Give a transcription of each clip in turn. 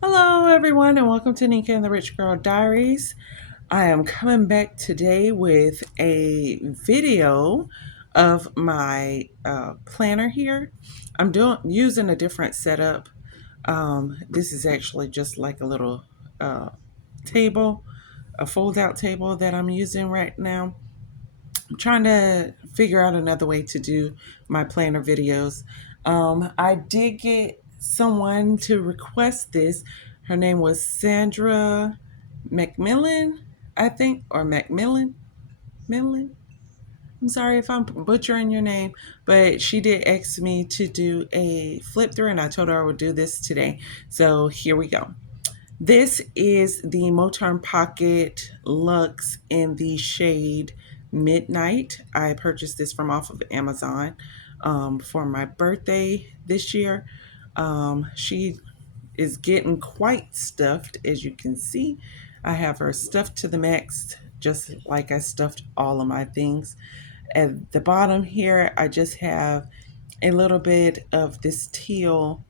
Hello, everyone, and welcome to Nika and the Rich Girl Diaries. I am coming back today with a video of my planner here. I'm using a different setup. This is actually just like a little uh, table, a fold-out table that I'm using right now. I'm trying to figure out another way to do my planner videos. I did get someone to request this. Her name was Sandra McMillan, I think, or Macmillan. Millen. I'm sorry if I'm butchering your name, but she did ask me to do a flip through, and I told her I would do this today. So here we go. This is the Motorn Pocket Luxe in the shade Midnight. I purchased this from off of Amazon for my birthday this year. She is getting quite stuffed, as you can see. I have her stuffed to the max, just like I stuffed all of my things. At the bottom here, I just have a little bit of this teal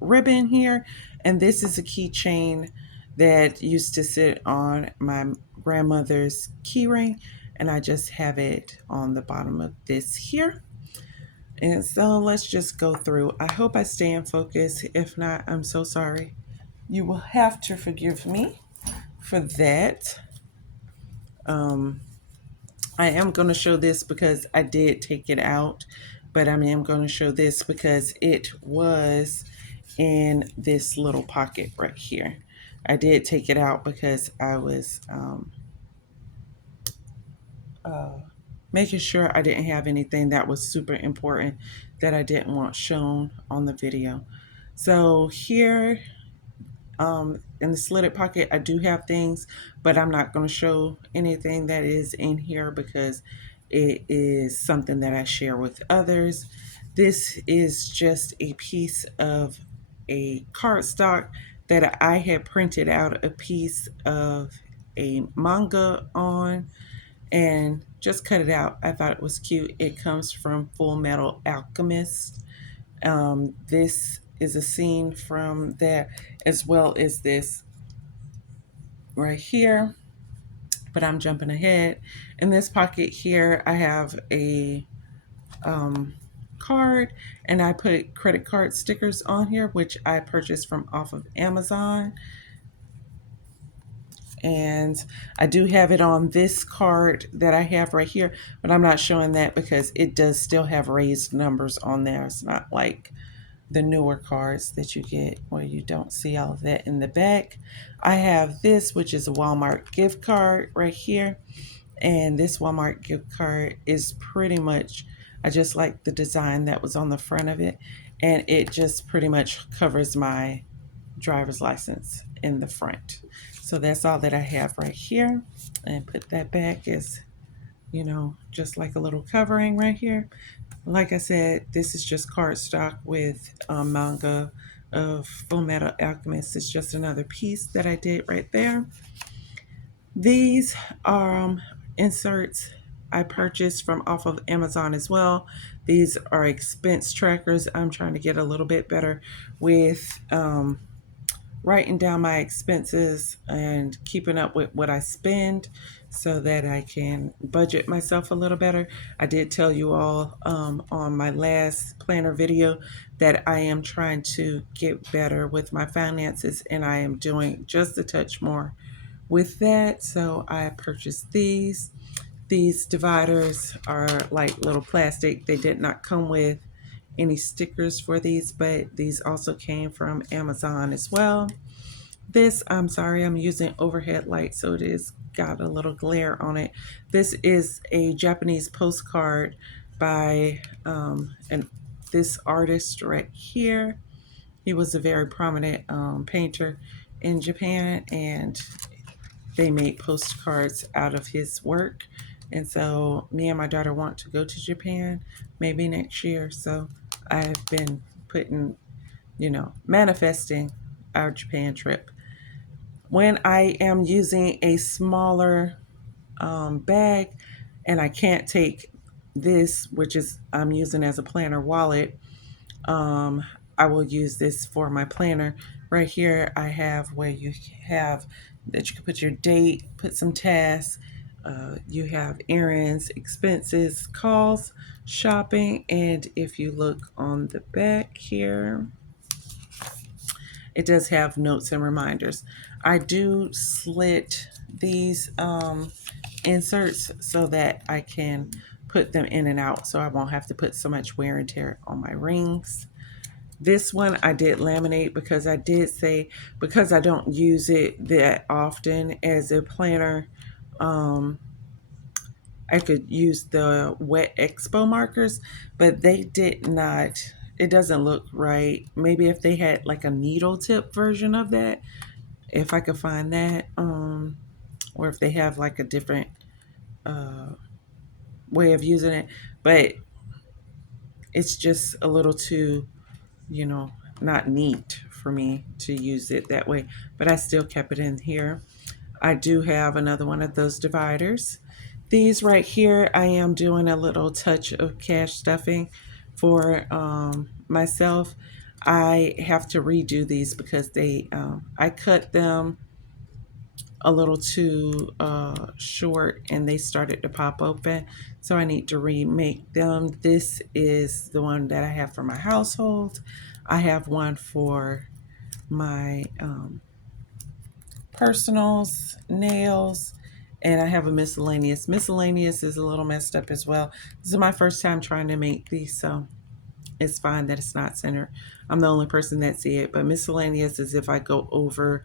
ribbon here, and this is a keychain that used to sit on my grandmother's keyring, and I just have it on the bottom of this here. And so let's just go through. I hope I stay in focus. If not, I'm so sorry. You will have to forgive me for that. um, I am going to show this because I did take it out, but I am going to show this because it was in this little pocket right here. I did take it out because I was uh, making sure I didn't have anything that was super important that I didn't want shown on the video. So here in the slitted pocket, I do have things, but I'm not going to show anything that is in here because it is something that I share with others. This is just a piece of a cardstock that I had printed out a piece of a manga on and just cut it out. I thought it was cute. It comes from Full Metal Alchemist. This is a scene from that, as well as this right here, but I'm jumping ahead. In this pocket here, I have a um, card, and I put credit card stickers on here, which I purchased from off of Amazon. And I do have it on this card that I have right here, but I'm not showing that because it does still have raised numbers on there. It's not like the newer cards that you get where you don't see all of that in the back. I have this, which is a Walmart gift card right here. And this Walmart gift card is pretty much, I just like the design that was on the front of it. And it just pretty much covers my driver's license in the front. So that's all that I have right here. And put that back as, just like a little covering right here. Like I said, this is just cardstock with manga of Full Metal Alchemist. It's just another piece that I did right there. These are inserts I purchased from off of Amazon as well. These are expense trackers. I'm trying to get a little bit better with writing down my expenses and keeping up with what I spend so that I can budget myself a little better. I did tell you all on my last planner video that I am trying to get better with my finances, and I am doing just a touch more with that. So I purchased these. These dividers are like little plastic. They did not come with any stickers for these, but these also came from Amazon as well. This, I'm sorry, I'm using overhead light, so it is got a little glare on it. This is a Japanese postcard by this artist right here. He was a very prominent painter in Japan, and they made postcards out of his work. And so me and my daughter want to go to Japan maybe next year. So I've been putting, manifesting our Japan trip. When I am using a smaller bag and I can't take this, which is I'm using as a planner wallet, um, I will use this for my planner. Right here, I have where you have that you can put your date, put some tasks. You have errands, expenses, calls, shopping, and if you look on the back here, it does have notes and reminders. I do slit these inserts so that I can put them in and out so I won't have to put so much wear and tear on my rings. This one I did laminate because I did say, because I don't use it that often as a planner, um, I could use the wet expo markers, but they did not, it doesn't look right. Maybe if they had like a needle tip version of that, if I could find that, or if they have like a different uh, way of using it, but it's just a little too, you know, not neat for me to use it that way, but I still kept it in here. I do have another one of those dividers. These right here, I am doing a little touch of cash stuffing for myself. I have to redo these because I cut them a little too short and they started to pop open. So I need to remake them. This is the one that I have for my household. I have one for my personals, nails, and I have a miscellaneous. Miscellaneous is a little messed up as well. This is my first time trying to make these, so it's fine that it's not centered. I'm the only person that see it, but miscellaneous is if I go over,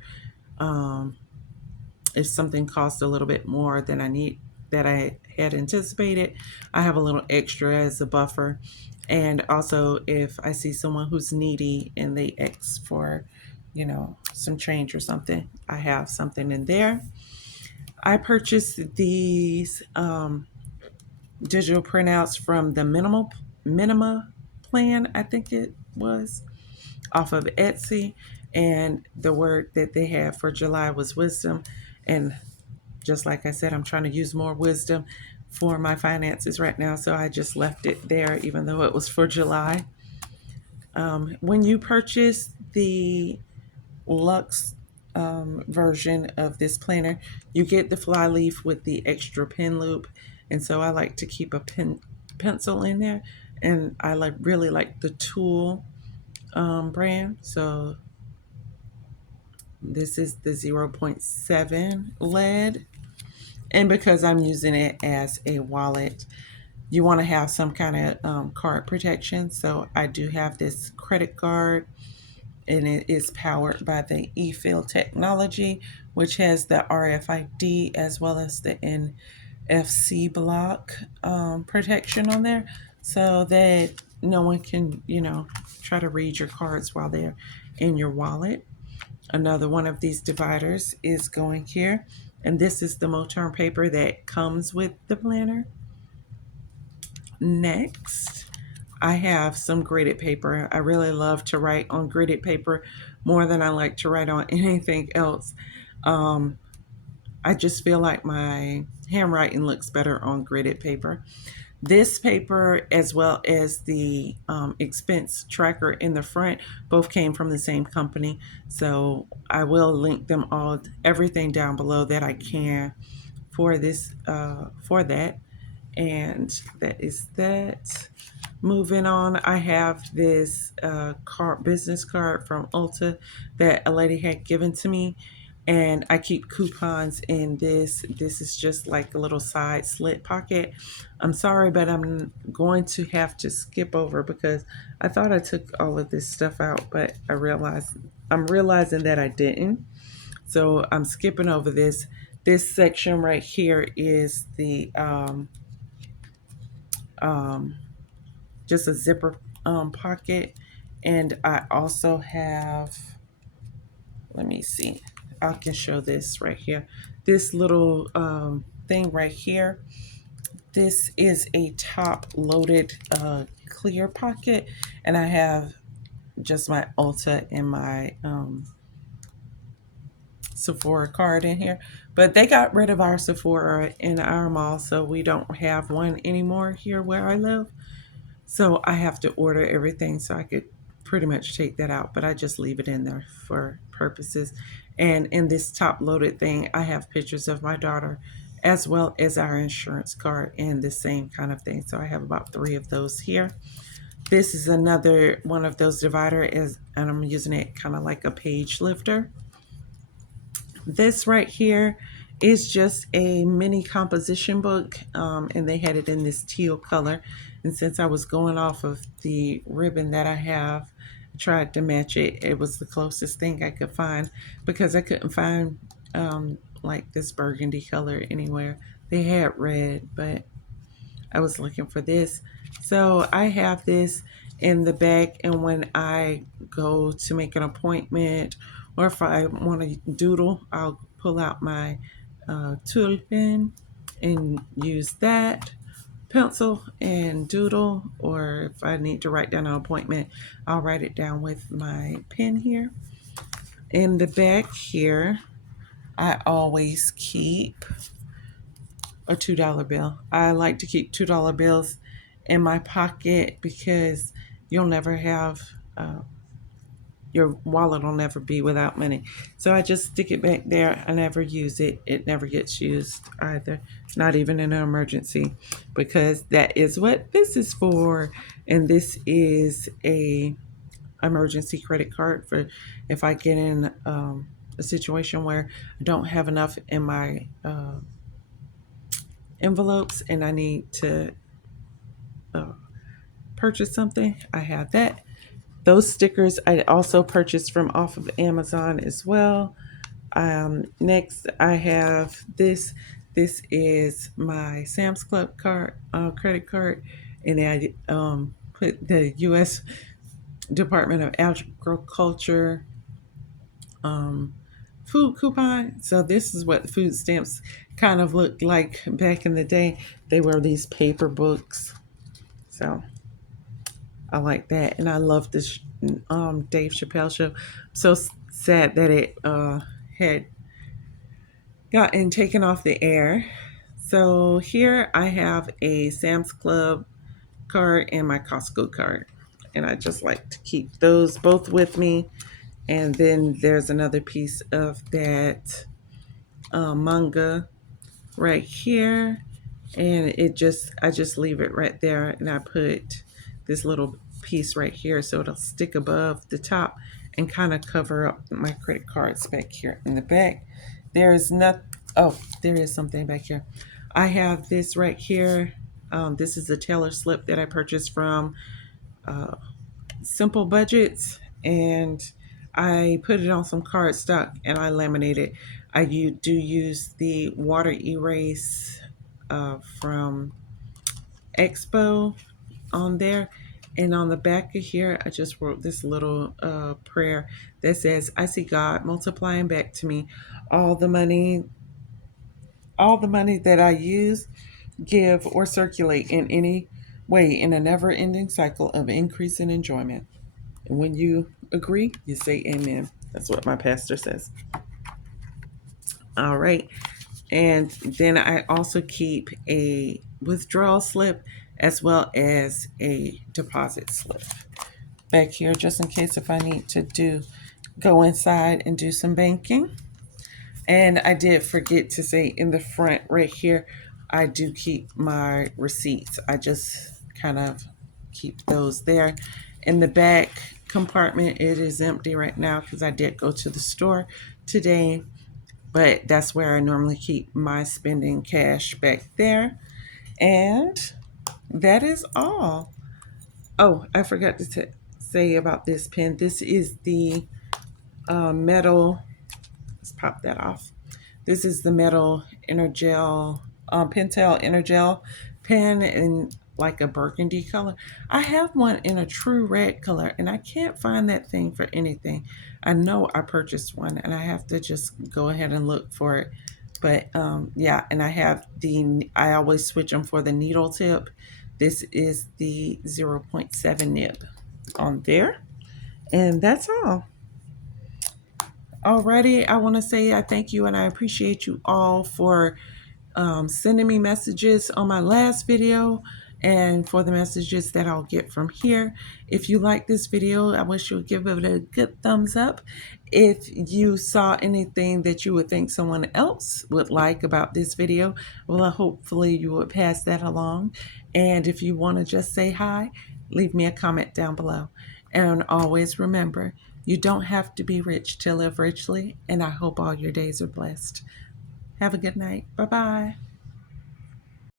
um, if something costs a little bit more than I need, that I had anticipated, I have a little extra as a buffer. And also if I see someone who's needy and they ask for, you know, some change or something, I have something in there. I purchased these digital printouts from the minima plan, I think it was, off of Etsy. And the word that they had for July was wisdom. And just like I said, I'm trying to use more wisdom for my finances right now. So I just left it there, even though it was for July. When you purchase the luxe version of this planner, you get the fly leaf with the extra pen loop. And so I like to keep a pencil in there. And I really like the Tool brand. So this is the zero point 0.7 lead. And because I'm using it as a wallet, you want to have some kind of card protection. So I do have this credit card, and it is powered by the e-fill technology, which has the RFID as well as the NFC block protection on there, so that no one can, you know, try to read your cards while they're in your wallet. Another one of these dividers is going here, and this is the Moterm paper that comes with the planner. Next, I have some graded paper. I really love to write on graded paper more than I like to write on anything else. Um, I just feel like my handwriting looks better on graded paper. This paper, as well as the expense tracker in the front, both came from the same company. So I will link them all, everything down below that I can for this, for that. And that is that. Moving on, I have this business card from Ulta that a lady had given to me, and I keep coupons in this. This is just like a little side slit pocket. I'm sorry, but I'm going to have to skip over because I thought I took all of this stuff out, but I'm realizing that I didn't. So I'm skipping over this. This section right here is the um, just a zipper pocket. And I also have, let me see, I can show this right here. This little thing right here. This is a top loaded clear pocket. And I have just my Ulta and my Sephora card in here. But they got rid of our Sephora in our mall, so we don't have one anymore here where I live. So I have to order everything so I could pretty much take that out, but I just leave it in there for purposes. And in this top loaded thing, I have pictures of my daughter as well as our insurance card and the same kind of thing. So I have about 3 of those here. This is another one of those dividers, and I'm using it kind of like a page lifter. This right here is just a mini composition book, and they had it in this teal color. And since I was going off of the ribbon that I have, I tried to match it. It was the closest thing I could find because I couldn't find like this burgundy color anywhere. They had red, but I was looking for this. So I have this in the back, and when I go to make an appointment or if I want to doodle, I'll pull out my tool pen and use that pencil and doodle, or if I need to write down an appointment, I'll write it down with my pen here. In the back here, I always keep a $2 bill. I like to keep $2 bills in my pocket because you'll never have your wallet will never be without money. So I just stick it back there. I never use it. It never gets used either, not even in an emergency, because that is what this is for. And this is a emergency credit card for if I get in a situation where I don't have enough in my envelopes and I need to uh, purchase something. I have that. Those stickers I also purchased from off of Amazon as well. Next, I have this. This is my Sam's Club card, credit card, and I put the U.S. Department of Agriculture food coupon. So this is what food stamps kind of looked like back in the day. They were these paper books. So I like that, and I love this Dave Chappelle show. So sad that it had gotten taken off the air. So here I have a Sam's Club card and my Costco card, and I just like to keep those both with me. And then there's another piece of that manga right here, and I just leave it right there, and I put this little piece right here so it'll stick above the top and kind of cover up my credit cards back here in the back. There's not Oh, there is something back here. I have this right here. This is a tailor slip that I purchased from Simple Budgets, and I put it on some cardstock and I laminate it. Do use the water erase from Expo on there. And on the back of here, I just wrote this little prayer that says, "I see God multiplying back to me all the money, all the money that I use, give, or circulate in any way in a never-ending cycle of increase and enjoyment." And when you agree, you say amen. That's what my pastor says. All right. And then I also keep a withdrawal slip as well as a deposit slip back here just in case if I need to go inside and do some banking. And I did forget to say in the front right here, I do keep my receipts. I just kind of keep those there. In the back compartment, it is empty right now because I did go to the store today, but that's where I normally keep my spending cash back there. And that is all. Oh, I forgot to say about this pen. This is the metal. Let's pop that off. This is the metal Energel, Pentel Energel pen in like a burgundy color. I have one in a true red color, and I can't find that thing for anything. I know I purchased one, and I have to just go ahead and look for it. But yeah, and I always switch them for the needle tip. This is the zero point 0.7 nib on there. And that's all. Alrighty, I want to say I thank you and I appreciate you all for sending me messages on my last video and for the messages that I'll get from here. If you like this video, I wish you would give it a good thumbs up. If you saw anything that you would think someone else would like about this video, well, hopefully you would pass that along. And if you want to just say hi, leave me a comment down below. And always remember, you don't have to be rich to live richly, and I hope all your days are blessed. Have a good night. Bye-bye.